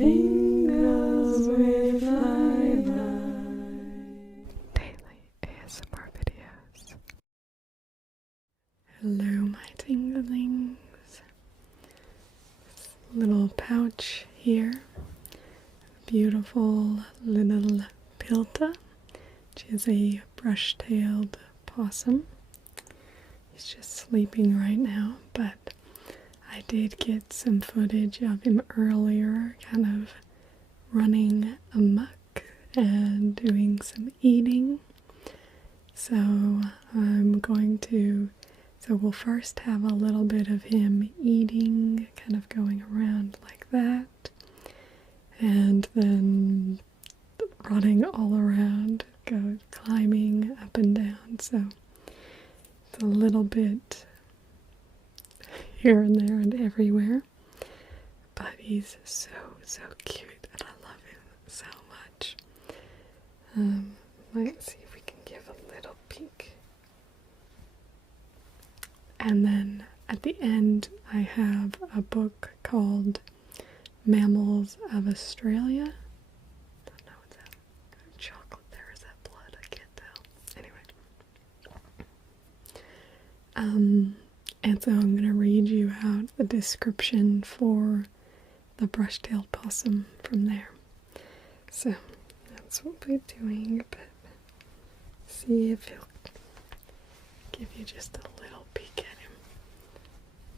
tingles with flyby. Daily ASMR videos. Hello, my tinglings. This little pouch here. Beautiful little Pilta, which is a brush-tailed possum. He's just sleeping right now, but I did get some footage of him earlier, kind of running amok and doing some eating. So we'll first have a little bit of him eating, kind of going around like that, and then running all around, climbing up and down. So it's a little bit here and there and everywhere, but he's so cute and I love him so much. Let's see if we can give a little peek. And then at the end I have a book called Mammals of Australia. Don't know what's that. Chocolate there, is that blood? I can't tell. Anyway. And so I'm going to read you out the description for the brush-tailed possum from there. So that's what we're doing, but see if he'll give you just a little peek at him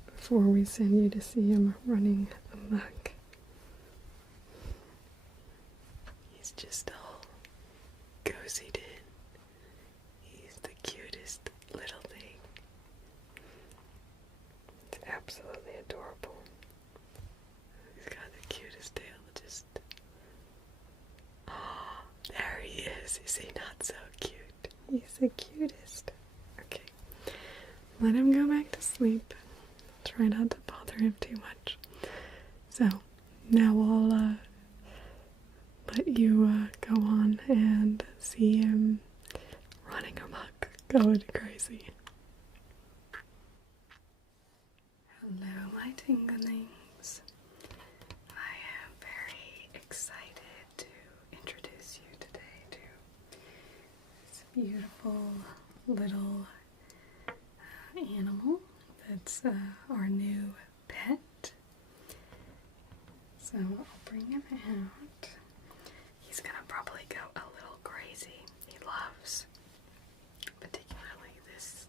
before we send you to see him running amok. He's just all cozied in. He's the cutest little thing. It's absolutely adorable. He's got the cutest tail. Just, oh, there he is. Is he not so cute? He's the cutest. Okay, let him go back to sleep. Try not to bother him too much. So now I'll let you go on and see him running amok, going crazy. Hello, my tinglings. I am very excited to introduce you today to this beautiful little animal that's our new pet. So I'll bring him out. He's gonna probably go a little crazy. He loves, particularly this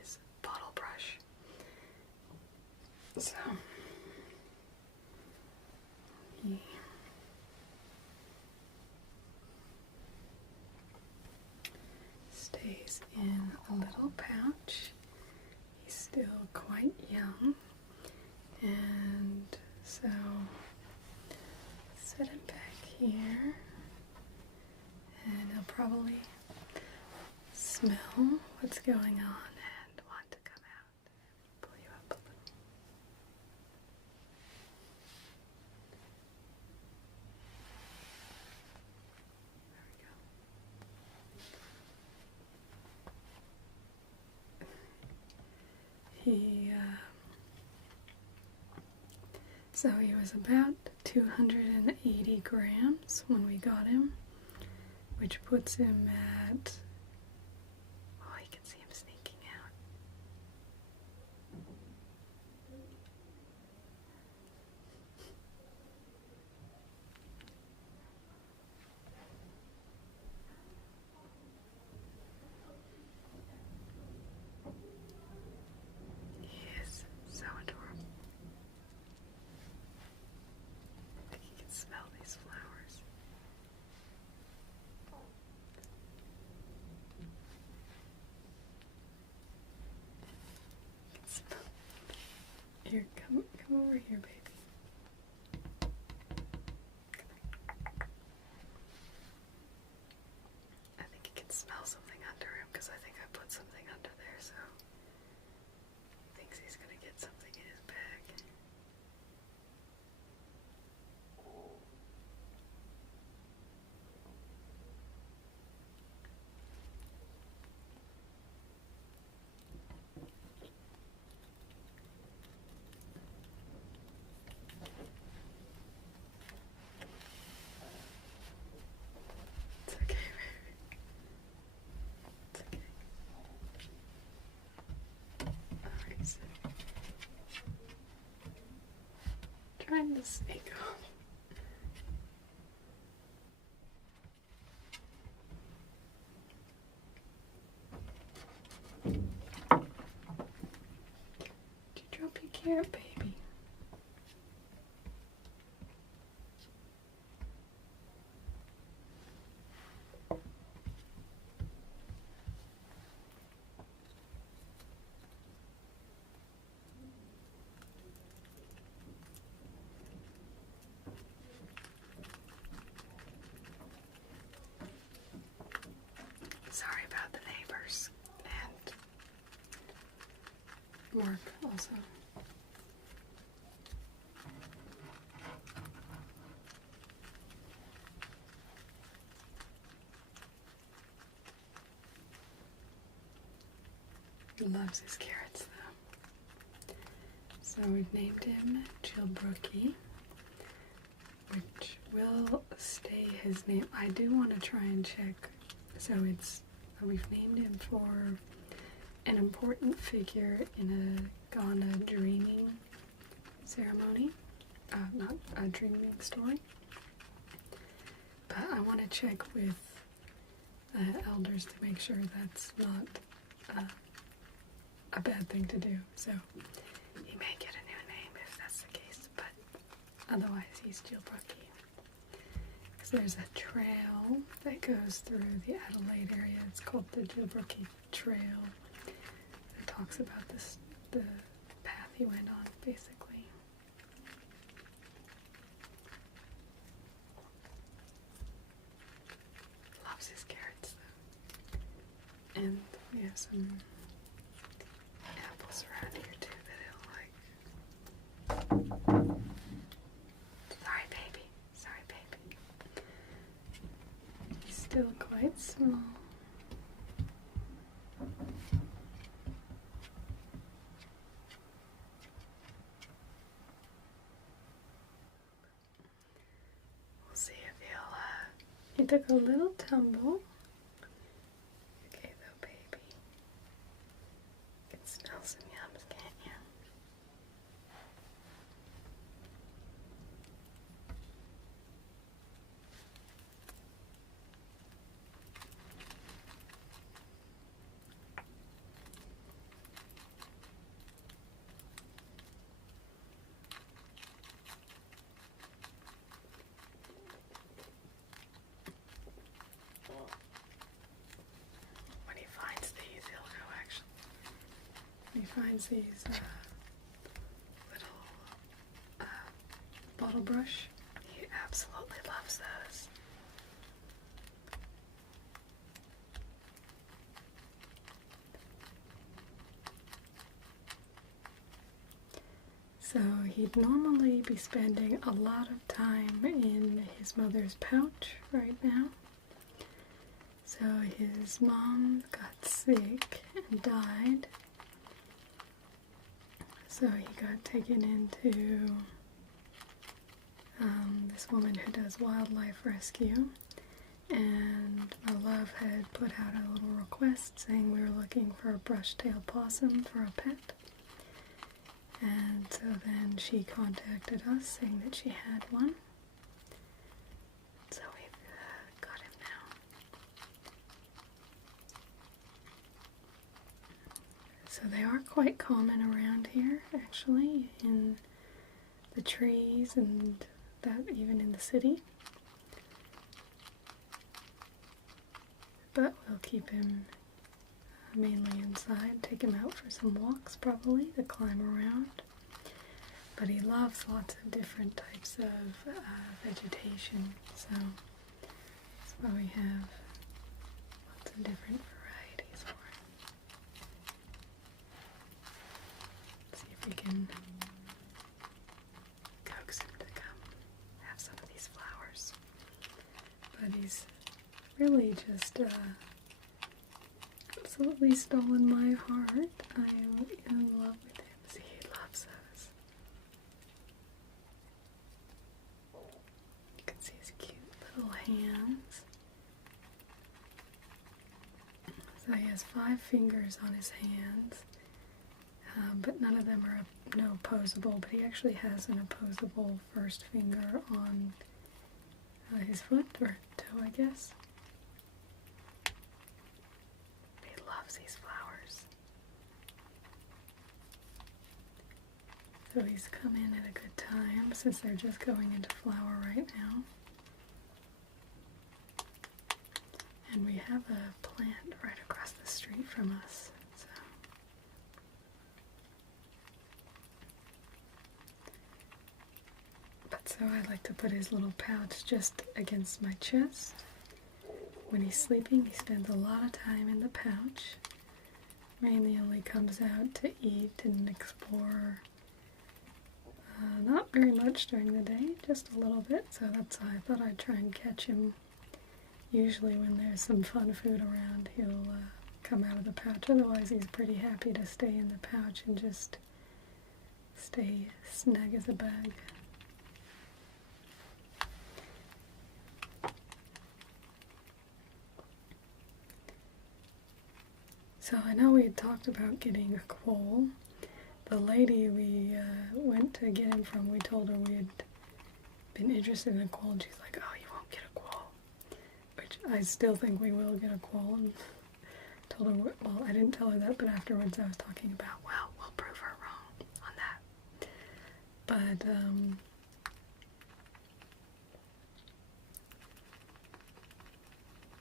is bottlebrush. So he stays in a little pouch. He's still quite young, and so set him back here, and he'll probably smell what's going on and want to come out. Pull you up a little. There we go. So he was about 280 grams when we got him, which puts him at, oh, you can see him sneaking out. He is so adorable. I think you can smell these flowers. Here, come over here, baby. I think you can smell something under him because I think I put something under there, so he thinks he's gonna get something in his bag. trying to sneak off. Did you drop your carrot, baby? Sorry about the neighbors and Mark also. He loves his carrots though. So we've named him Tjilbruke, which will stay his name. I do want to try and check. So we've named him for an important figure in a Kaurna dreaming ceremony. Not a dreaming story. But I want to check with elders to make sure that's not a bad thing to do. So he may get a new name if that's the case, but otherwise he's Tjilbruke. Because there's a trail that goes through the Adelaide area. It's called the Tjilbruke Trail. It talks about the path he went on, basically. Loves his carrots though. And we have some apples around here too that he'll like. Sorry baby, sorry baby. He's still quite small. We'll see if he took a little tumble. Okay though, baby. You can smell some yums, can't you? When he finds these, he'll go actually. When he finds these little bottle brush, he absolutely loves those. So he'd normally be spending a lot of time in his mother's pouch right now. So his mom got sick and died. So he got taken into this woman who does wildlife rescue. And my love had put out a little request saying we were looking for a brush-tailed possum for a pet. And so then she contacted us saying that she had one. So we've got him now. So they are quite common around here, actually, in the trees and that even in the city. But we'll keep him mainly inside, take him out for some walks probably to climb around. But he loves lots of different types of vegetation, so that's why we have lots of different varieties for him. Let's see if we can coax him to come have some of these flowers. But he's really just absolutely stolen my heart. I am in love with him. See, he loves those. You can see his cute little hands. So he has 5 fingers on his hands. but none of them are opposable, but he actually has an opposable first finger on his foot, or toe, I guess. He loves these flowers. So he's come in at a good time, since they're just going into flower right now. And we have a plant right across the street from us. So I like to put his little pouch just against my chest. When he's sleeping, he spends a lot of time in the pouch. Mainly only comes out to eat and explore. Not very much during the day, just a little bit, so that's why I thought I'd try and catch him. Usually when there's some fun food around, he'll come out of the pouch. Otherwise, he's pretty happy to stay in the pouch and just stay snug as a bug. So I know we had talked about getting a quoll. The lady we went to get him from, we told her we had been interested in a quoll, and she's like, oh, you won't get a quoll. Which I still think we will get a quoll. And told her, well, I didn't tell her that, but afterwards I was talking about, well, we'll prove her wrong on that. But,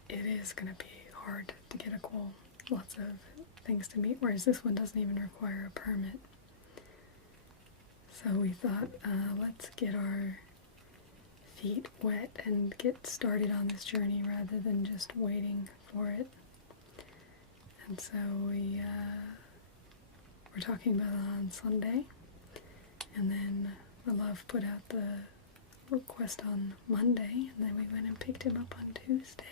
it is going to be hard to get a quoll. Lots of things to meet, whereas this one doesn't even require a permit. So we thought, let's get our feet wet and get started on this journey rather than just waiting for it. And so we're talking about it on Sunday, and then the love put out the request on Monday, and then we went and picked him up on Tuesday.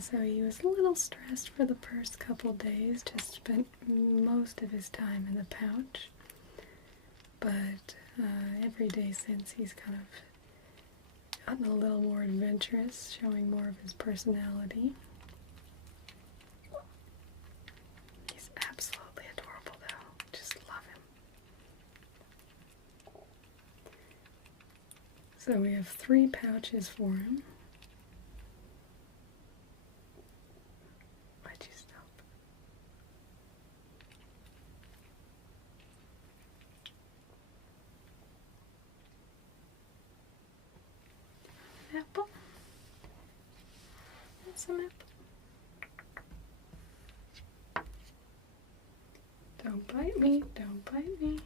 So he was a little stressed for the first couple days, just spent most of his time in the pouch. But every day since, he's kind of gotten a little more adventurous, showing more of his personality. He's absolutely adorable though, just love him. So we have 3 pouches for him. Apple. Have some apple. Don't bite me, don't bite me.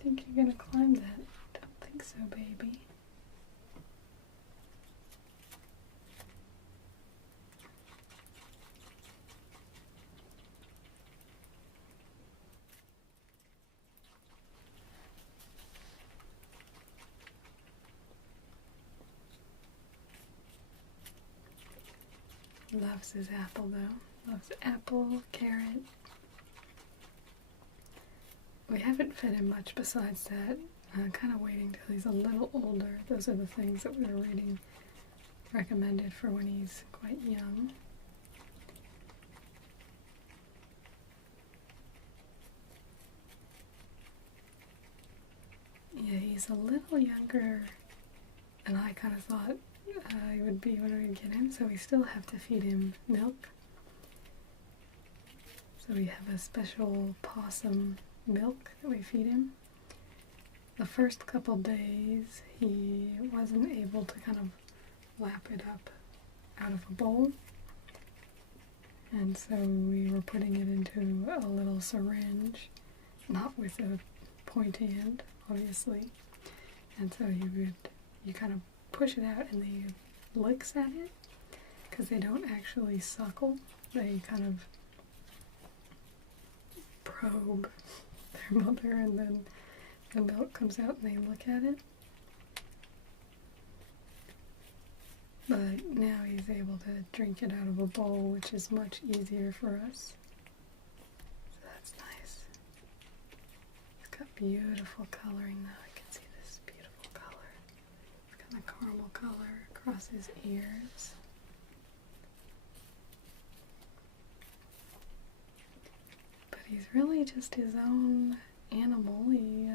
Think you're gonna climb that? Don't think so, baby. Loves his apple though. Loves apple, carrot. We haven't fed him much besides that. Kind of waiting till he's a little older. Those are the things that we were reading recommended for when he's quite young. Yeah, he's a little younger than I kind of thought he would be when we get him, so we still have to feed him milk. So we have a special Possum milk that we feed him. The first couple days he wasn't able to kind of lap it up out of a bowl. And so we were putting it into a little syringe, not with a pointy end, obviously. And so you kind of push it out and they licks at it, because they don't actually suckle. They kind of probe their mother, and then the milk comes out and they look at it. But now he's able to drink it out of a bowl, which is much easier for us. So that's nice. It's got beautiful coloring though. I can see this beautiful color. It's got a caramel color across his ears. But he's really just his own animal. He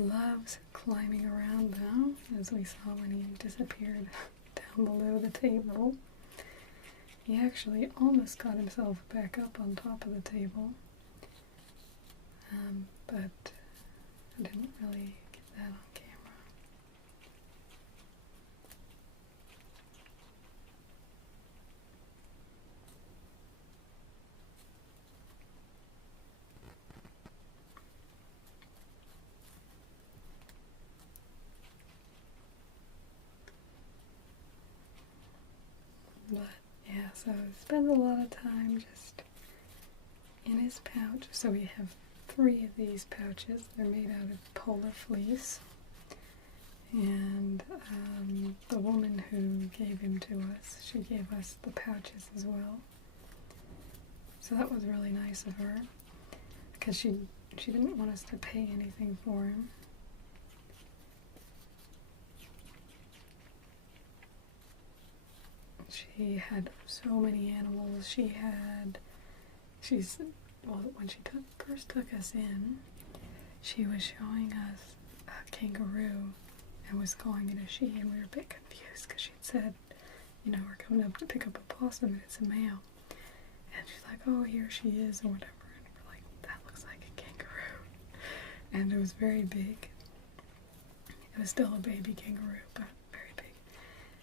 loves climbing around though, as we saw when he disappeared down below the table. He actually almost got himself back up on top of the table, but I didn't really get that on camera. But yeah, so he spends a lot of time just in his pouch. So we have 3 of these pouches. They're made out of polar fleece. And the woman who gave him to us, she gave us the pouches as well. So that was really nice of her, because she didn't want us to pay anything for him. She had so many animals. When she first took us in, she was showing us a kangaroo and was calling it a she, and we were a bit confused because she'd said, you know, we're coming up to pick up a possum and it's a male. And she's like, oh, here she is, or whatever. And we're like, that looks like a kangaroo. And it was very big. It was still a baby kangaroo, but very big.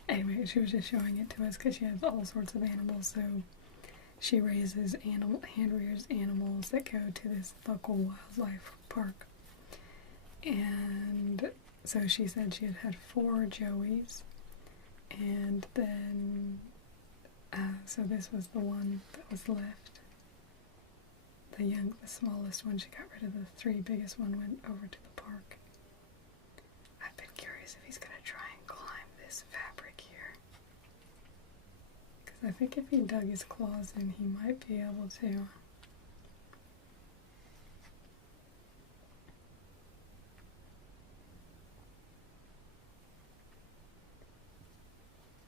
Anyway, she was just showing it to us because she has all sorts of animals. So she raises hand-rears animals that go to this local wildlife park. And so she said she had 4 joeys, and then so this was the one that was left. The smallest one. She got rid of the 3 biggest one, went over to the park. I've been curious if he's gonna try and climb this fabric here, because I think if he dug his claws in, he might be able to.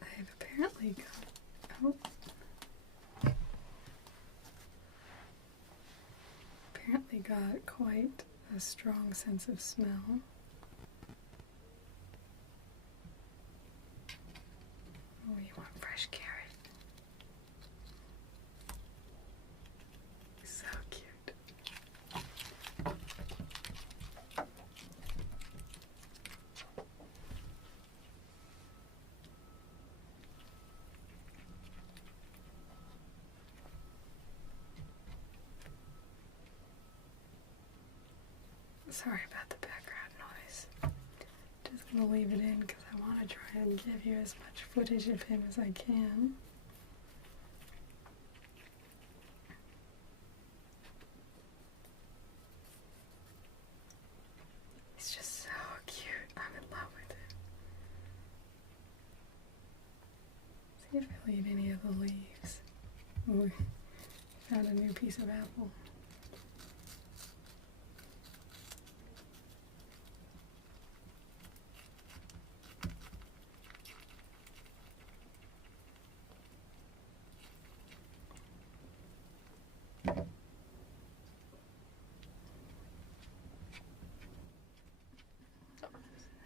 They've apparently got quite a strong sense of smell. Oh, you want fresh carrot? So cute. Sorry about the background noise. Just gonna leave it in because I want to try and give you as much footage of him as I can. He's just so cute. I'm in love with him. See if he'll eat any of the leaves. Ooh, found a new piece of apple.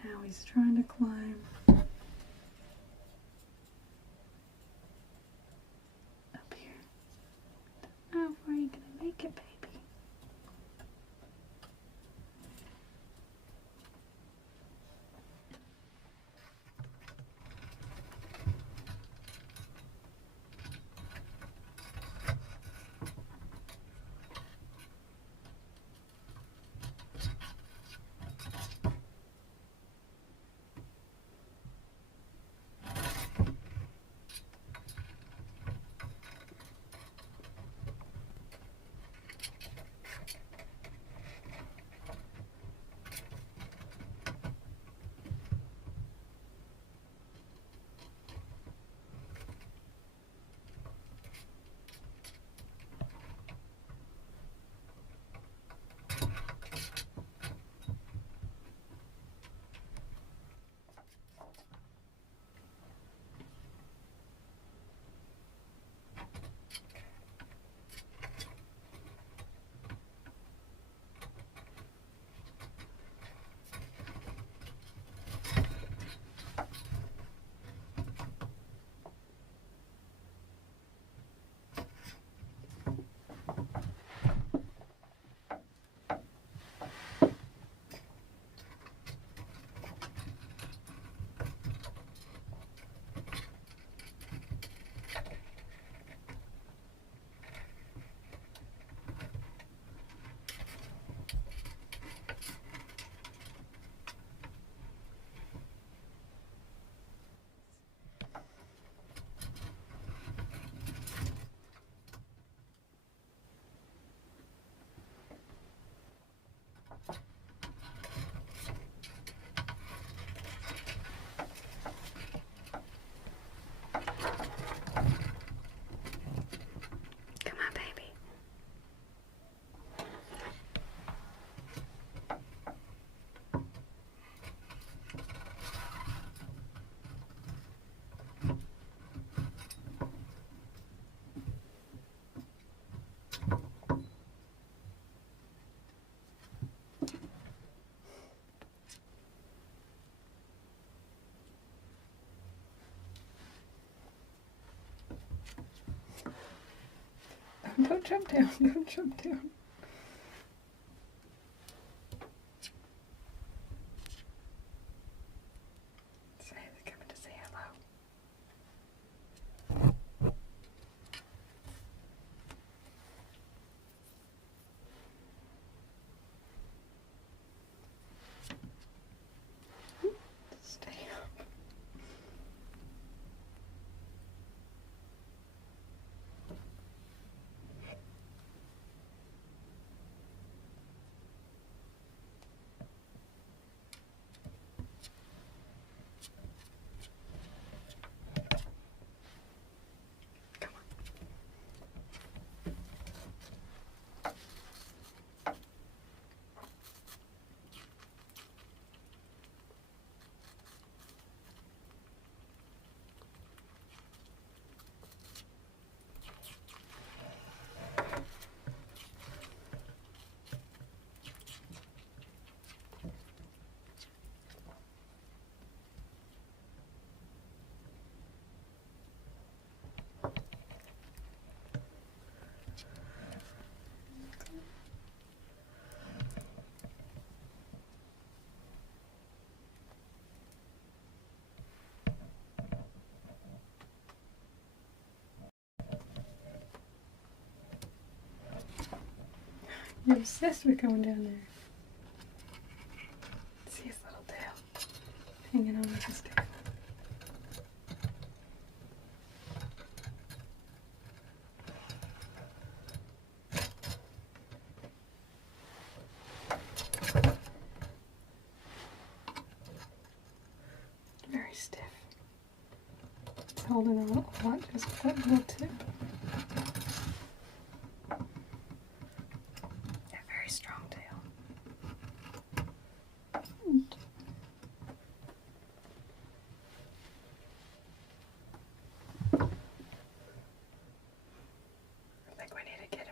Now he's trying to climb up here. How far are you gonna make it, baby? Don't jump down, don't jump down. Say they're coming to say hello. Stay up. You're obsessed with going down there. See his little tail hanging on his tail. Very stiff. It's holding on a lot just with that little tip.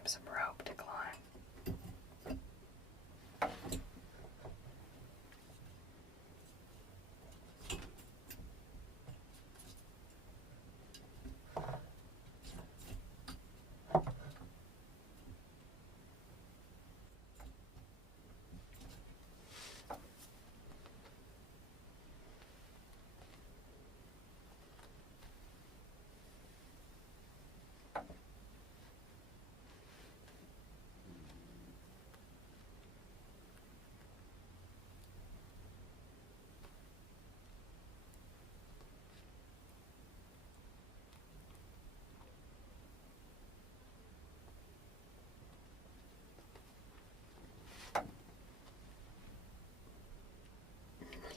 Some rope to climb.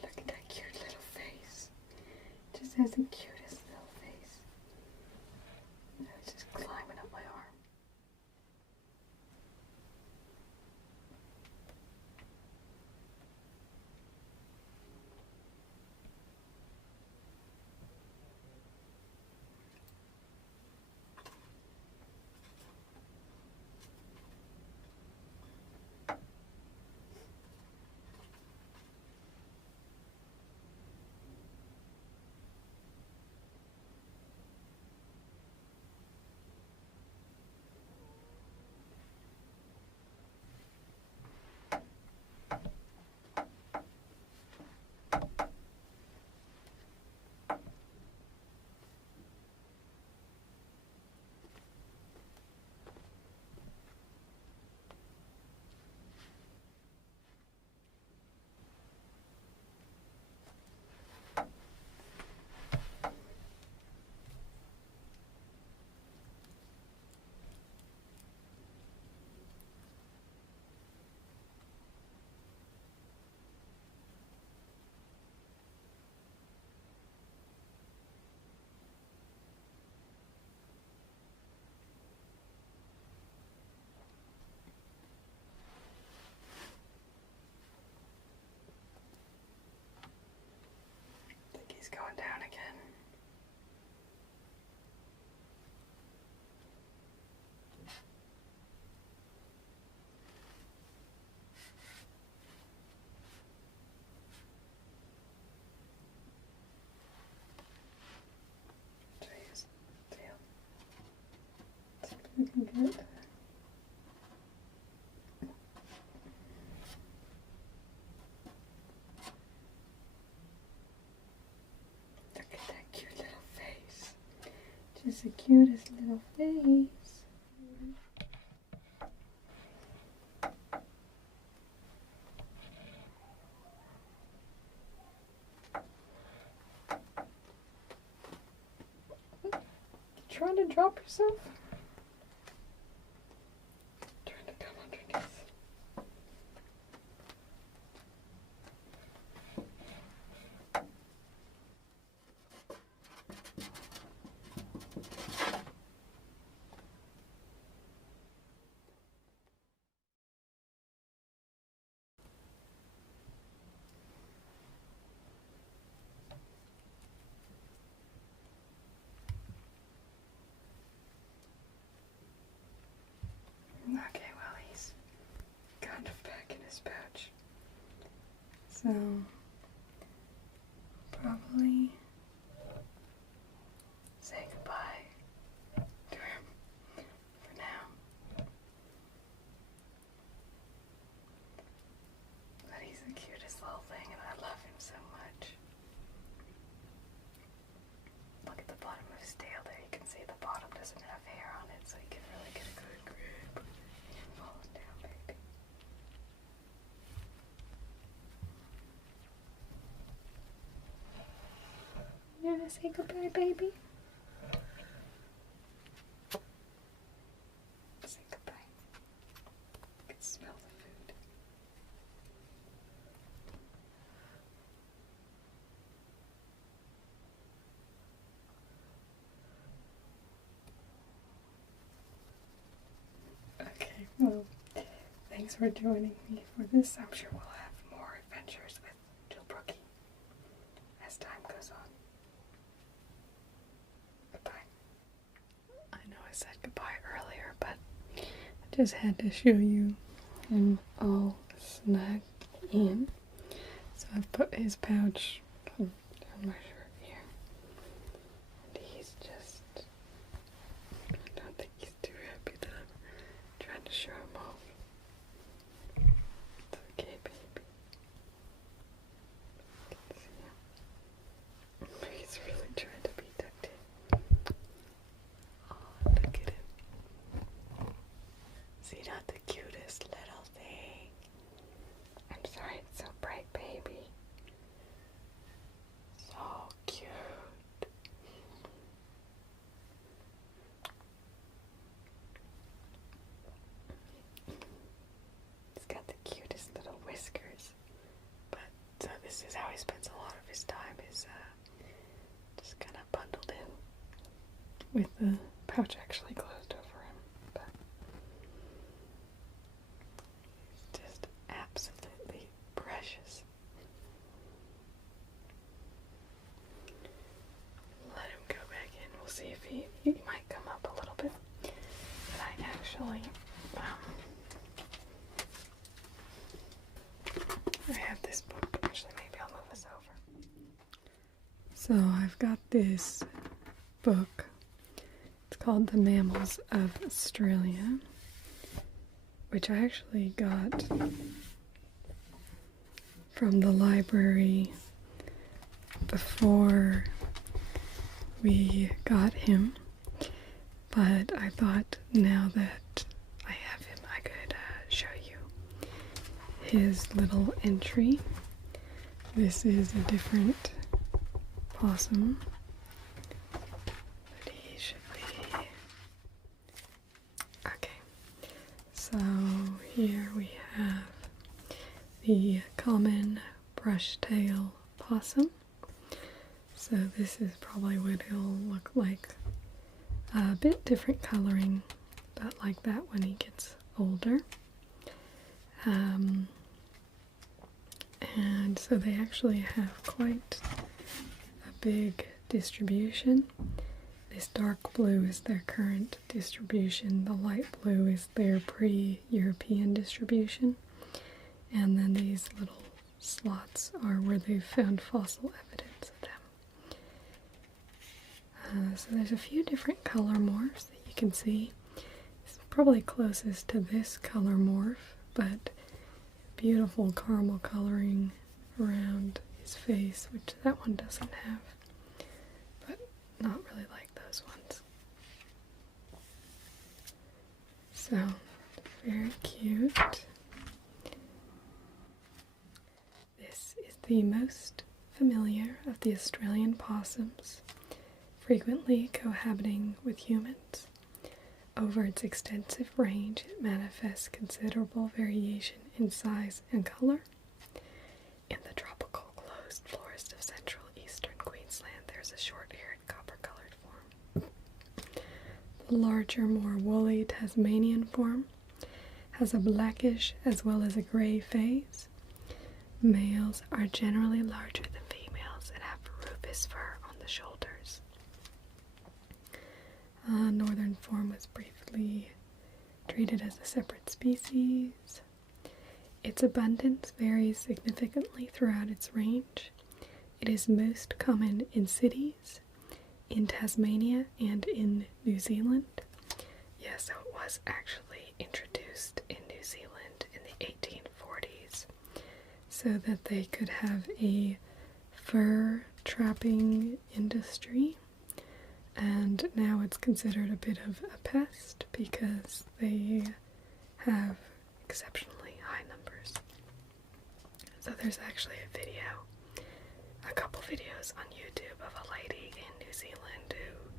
Look at that cute little face. Just has the cutest little face. And it's just climbing up my arm. cutest little face. Trying to drop yourself? Trying to come underneath. Okay, well, he's kind of back in his pouch. So, probably say goodbye to him for now. But he's the cutest little thing, and I love him so much. Look at the bottom of his tail there. You can see the bottom doesn't have hair on it, so you can really get a good grip. You're falling down, baby. You wanna say goodbye, baby? Say goodbye. You can smell the food. Okay, well, thanks for joining me for this. I'm sure we'll have more adventures with Tjilbruke as time goes on. Goodbye. I know I said goodbye earlier, but I just had to show you him all snug in. So I've put his pouch down my shirt here. And he's just, I don't think he's too happy that I'm trying to show him off. It's okay, baby. You can see him. He's really trying to be tucked in. Oh, look at him. Is he not the cutest little thing? I'm sorry it's so bright, baby. So cute. He's got the cutest little whiskers. But so this is how he spends a lot of his time, is just kind of bundled in with the pouch actually closed over him. But he's just absolutely precious. Let him go back in. We'll see if he might come up a little bit. But I actually, I have this book. Actually, maybe I'll move us over. So I've got this book. It's called The Mammals of Australia, which I actually got from the library before we got him. But I thought now that I have him, I could show you his little entry. This is a different possum, but he should be okay. So here we have the common brush-tail possum. So this is probably what he'll look like. A bit different coloring, but like that when he gets older. And so they actually have quite a big distribution. This dark blue is their current distribution. The light blue is their pre-European distribution. And then these little slots are where they've found fossil evidence of them. So there's a few different color morphs that you can see. It's probably closest to this color morph, but beautiful caramel coloring around his face, which that one doesn't have, but not really like those ones. So, very cute. This is the most familiar of the Australian possums, frequently cohabiting with humans. Over its extensive range, it manifests considerable variation in size and color. In the tropical closed forest of central eastern Queensland, there's a short-haired copper-colored form. The larger, more woolly Tasmanian form has a blackish as well as a grey phase. Males are generally larger than females and have rufous fur on the shoulders. Northern form was briefly treated as a separate species. Its abundance varies significantly throughout its range. It is most common in cities, in Tasmania, and in New Zealand. Yeah, so it was actually introduced in New Zealand in the 1840s so that they could have a fur trapping industry. And now it's considered a bit of a pest because they have exceptionally high numbers. So there's actually a couple videos on YouTube of a lady in New Zealand who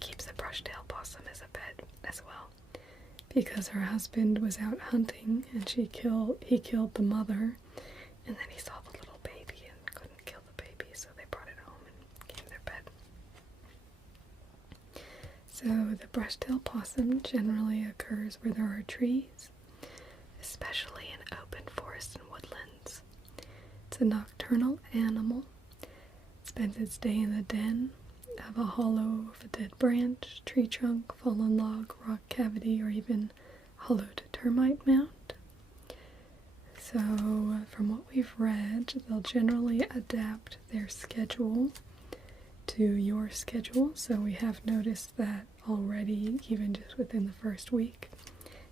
keeps a brush-tailed possum as a pet as well. Because her husband was out hunting and he killed the mother, and then he saw the little baby and couldn't kill the baby, so they brought it home and became their pet. So the brush-tailed possum generally occurs where there are trees, especially in open forests and woodlands. It's a nocturnal animal. It spends its day in the den of a hollow of a dead branch, tree trunk, fallen log, rock cavity, or even hollowed termite mound. So from what we've read, they'll generally adapt their schedule to your schedule. So we have noticed that already, even just within the first week.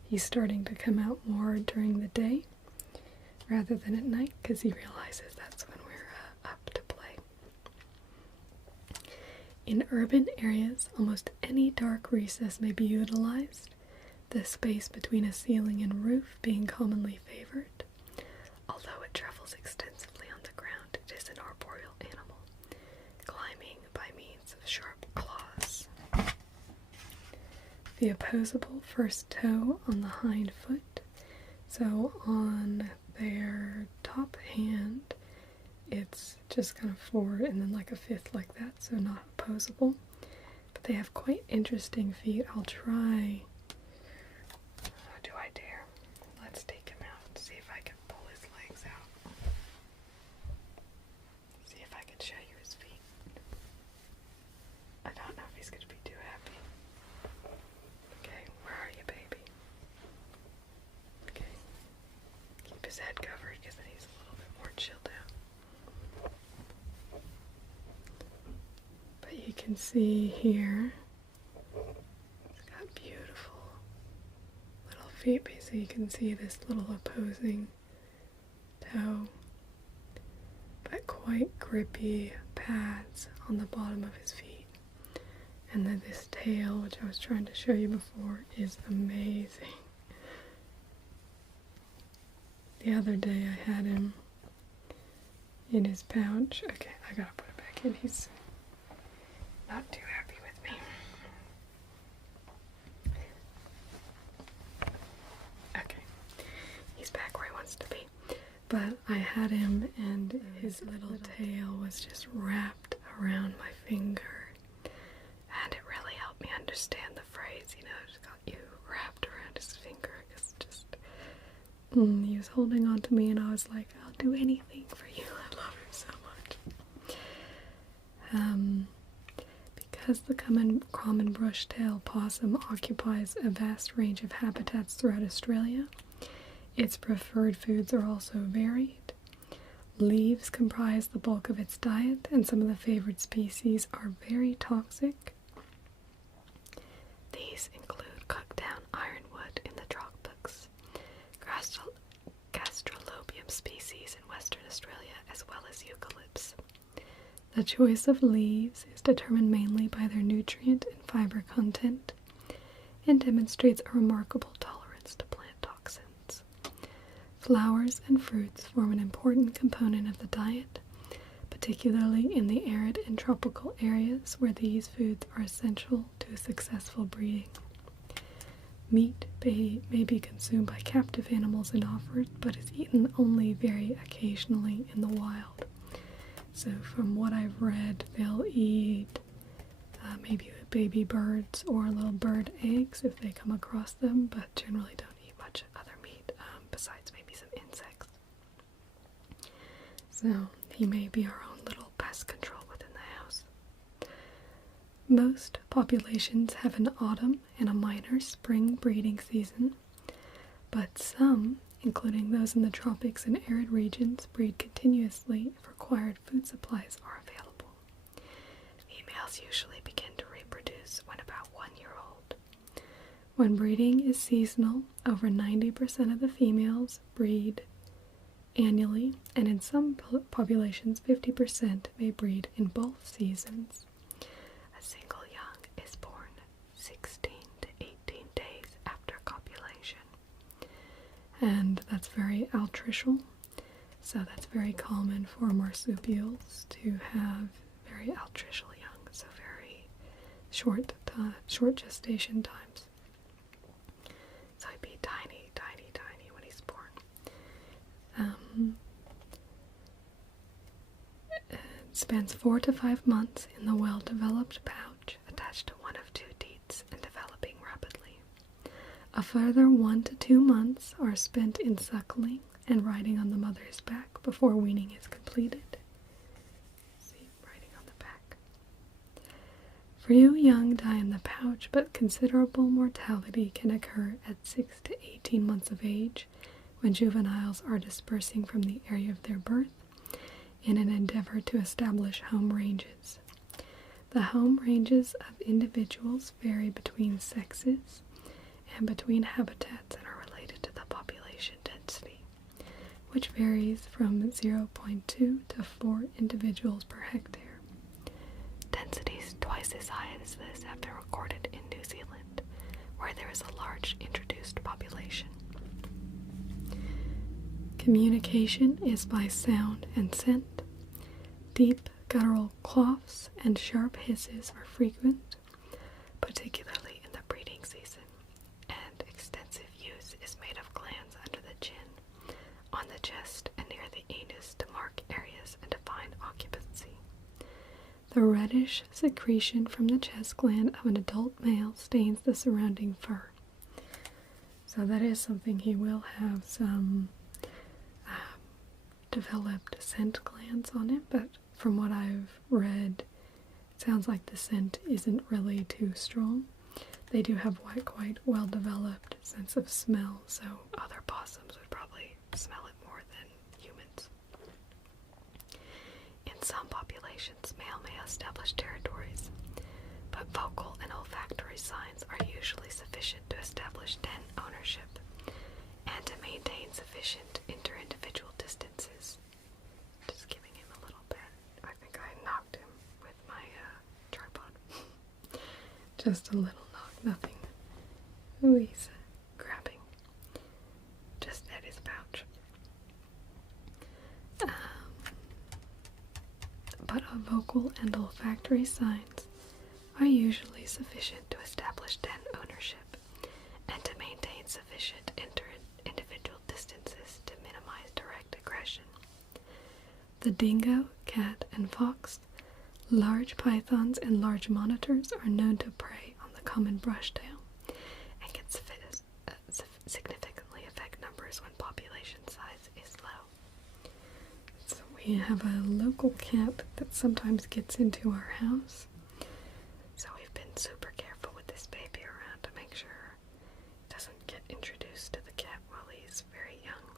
He's starting to come out more during the day rather than at night because he realizes that's when we're up to play. In urban areas, almost any dark recess may be utilized, the space between a ceiling and roof being commonly favored. Although it travels extensively on the ground, it is an arboreal animal, climbing by means of sharp claws. The opposable first toe on the hind foot. So on their top hand, it's just kind of forward and then like a fifth like that, so not opposable. But they have quite interesting feet. I'll try. Oh, do I dare? Let's take him out and see if I can pull his legs out. See if I can show you his feet. I don't know if he's going to be too happy. Okay, where are you, baby? Okay. Keep his head covered because then he's a little bit more chilled out. But you can see here, it's got beautiful little feet. So you can see this little opposing toe, but quite grippy pads on the bottom of his feet. And then this tail, which I was trying to show you before, is amazing. The other day I had him in his pouch. Okay, I gotta put it back in. He's not too happy with me. Okay, he's back where he wants to be. But I had him and his little tail was just wrapped around my finger. And it really helped me understand the phrase, you know, just got you wrapped around his finger. It's just, he was holding on to me and I was like, I'll do anything for you. I love him so much. Because the common brush-tailed possum occupies a vast range of habitats throughout Australia, its preferred foods are also varied. Leaves comprise the bulk of its diet, and some of the favored species are very toxic. These include cooked-down ironwood in the tropics, Gastrolobium species in Western Australia, as well as eucalypts. The choice of leaves is determined mainly by their nutrient and fiber content, and demonstrates a remarkable tolerance to plant toxins. Flowers and fruits form an important component of the diet, particularly in the arid and tropical areas where these foods are essential to successful breeding. Meat may be consumed by captive animals and offered, but is eaten only very occasionally in the wild. So from what I've read, they'll eat maybe baby birds or little bird eggs if they come across them, but generally don't eat much other meat besides maybe some insects. So he may be our own little pest control within the house. Most populations have an autumn and a minor spring breeding season, but some, including those in the tropics and arid regions, breed continuously if required food supplies are available. Females usually begin to reproduce when about 1 year old. When breeding is seasonal, over 90% of the females breed annually, and in some populations 50% may breed in both seasons. A single young is born 16 to 18 days after copulation. And that's very altricial, so that's very common for marsupials to have very altricial young, so very short gestation times. So he'd be tiny, tiny, tiny when he's born. It spends 4 to 5 months in the well-developed pouch attached to one of 2 teats and developing rapidly. A further 1 to 2 months are spent in suckling and riding on the mother's back before weaning is completed. See, riding on the back. Few young die in the pouch, but considerable mortality can occur at 6 to 18 months of age when juveniles are dispersing from the area of their birth in an endeavor to establish home ranges. The home ranges of individuals vary between sexes and between habitats and are related to the population density, which varies from 0.2 to 4 individuals per hectare. Densities twice as high as this have been recorded in New Zealand, where there is a large introduced population. Communication is by sound and scent. Deep guttural coughs and sharp hisses are frequent, particularly in the breeding season, and extensive use is made of glands under the chin, on the chest, and near the anus to mark areas and define occupancy. The reddish secretion from the chest gland of an adult male stains the surrounding fur. So that is something he will have some developed scent glands on it, but from what I've read, it sounds like the scent isn't really too strong. They do have quite well-developed sense of smell, so other possums would probably smell it more than humans. In some populations, male may establish territories, but vocal and olfactory signs are usually sufficient to establish den ownership and to maintain sufficient inter-individual distances. Just giving him a little bit. I think I knocked him with my tripod. Just a little knock, nothing. Ooh, he's grabbing. Just at his pouch. But vocal and olfactory signs are usually sufficient to establish den ownership and to maintain sufficient inter-individual distances to minimize direct aggression. The dingo, cat, and fox, large pythons, and large monitors are known to prey on the common brushtail and can significantly affect numbers when population size is low. So we have a local cat that sometimes gets into our house. So we've been super careful with this baby around to make sure it doesn't get introduced to the cat while he's very young.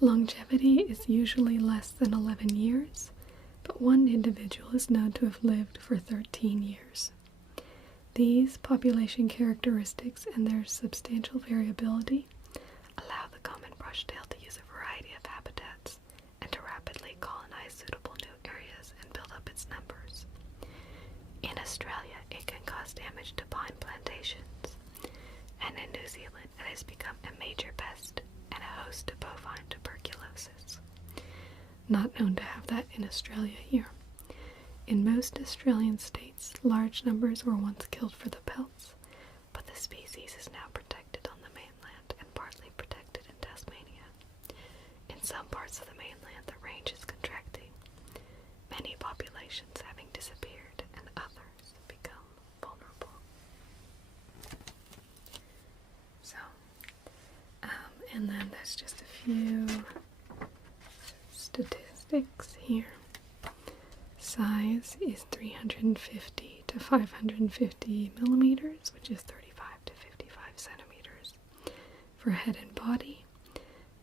Longevity is usually less than 11 years, but one individual is known to have lived for 13 years. These population characteristics and their substantial variability allow the common brushtail to use a variety of habitats and to rapidly colonize suitable new areas and build up its numbers. In Australia, it can cause cause damage to pine plantations, and in New Zealand it has become a major pest and a host to bovine tuberculosis. Not known to have that in Australia here. In most Australian states, large numbers were once killed for the pelts, but the species is now protected on the mainland and partly protected in Tasmania. In some parts of the mainland, the range is contracting, many populations having disappeared and others become vulnerable. So, and then there's just a few statistics here. Size is 350 to 550 millimeters, which is 35 to 55 centimeters for head and body.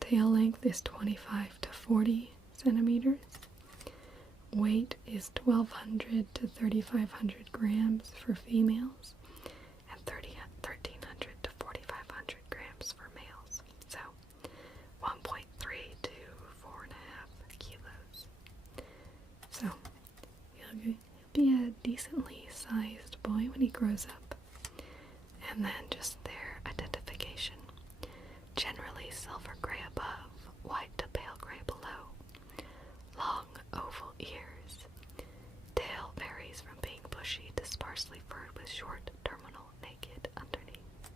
Tail length is 25 to 40 centimeters. Weight is 1,200 to 3,500 grams for females and 1,300 to 4,500 grams for males. So 1.3 to 4.5 kilos. So he'll be a decently sized boy when he grows up. And then just their identification. Generally silver gray above, white to pale gray below. Long oval ears. Tail varies from being bushy to sparsely furred with short, terminal, naked underneath.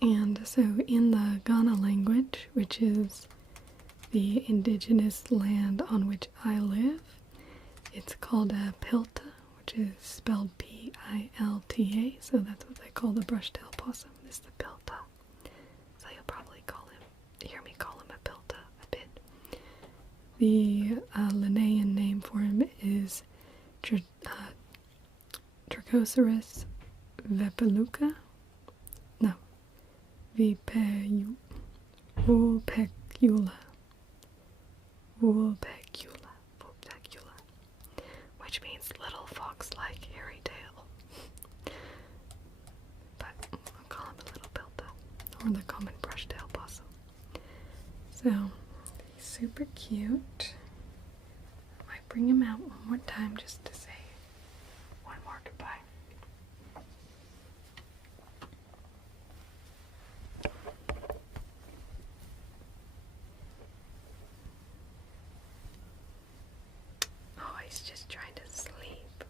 And so in the Kaurna language, which is the indigenous land on which I live, it's called a Pilta, which is spelled P-I-L-T-A, so that's what they call the brush-tailed possum, is the Pilta. So you'll probably hear me call him a Pilta a bit. The Linnaean name for him is Trichoceros vepeluca. No, Vulpecula. Vulpecula, which means little fox-like hairy tail. But I'll call him a little Pilta, or the common brush-tailed possum. So, he's super cute. I might bring him out one more time just to say one more goodbye. Oh, he's just trying to sleep.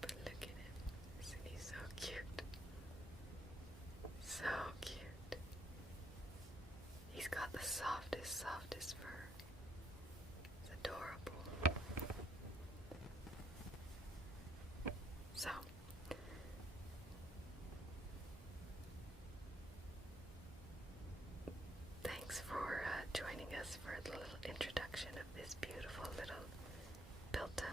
But look at him. Isn't he so cute? So cute. He's got the softest fur. It's adorable. So, thanks for joining us for a little introduction of this beautiful little Pilta,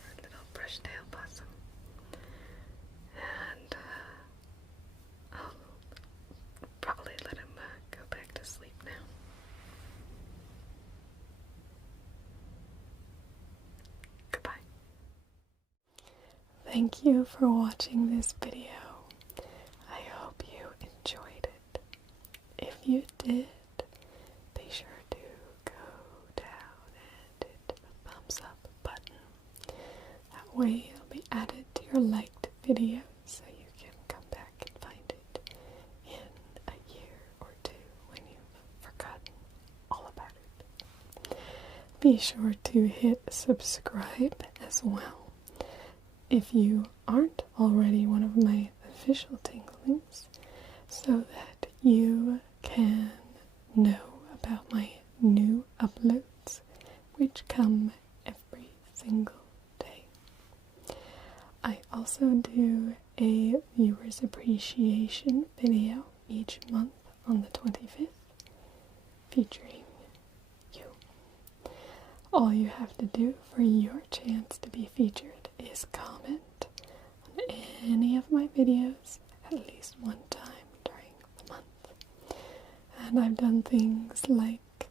or little brush-tailed possum. And I'll probably let him go back to sleep now. Goodbye. Thank you for watching this video. I hope you enjoyed it. If you did, be sure to go down and hit the thumbs up button. That way it'll be added to your liked videos so you can come back and find it in a year or two when you've forgotten all about it. Be sure to hit subscribe as well if you aren't already one of my official tinglings, so that you can know about my new uploads, which come every single day. I also do a viewers appreciation video each month on the 25th, featuring you. All you have to do for your chance to be featured is comment on any of my videos at least one time during the month. And I've done things like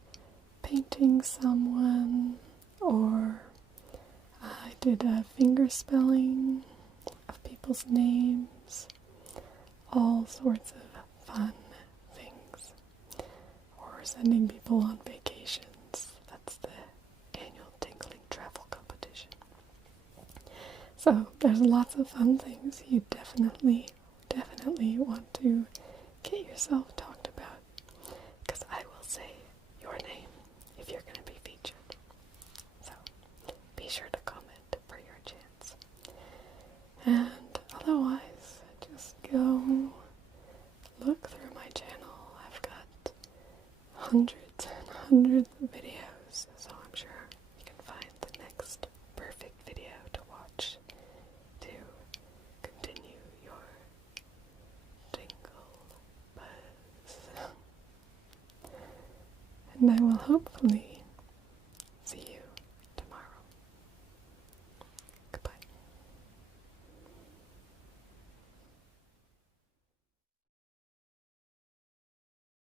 painting someone, or I did a finger spelling of people's names, all sorts of fun things, or sending people on vacations. That's the annual tingling travel competition. So there's lots of fun things you definitely want to get yourself talked about, because I will say your name if you're going to be featured. So be sure to comment for your chance. And otherwise, just go look through my channel. I've got hundreds and hundreds of videos, so I'm sure you can find the next perfect video to watch to continue your tingle buzz. And I will hopefully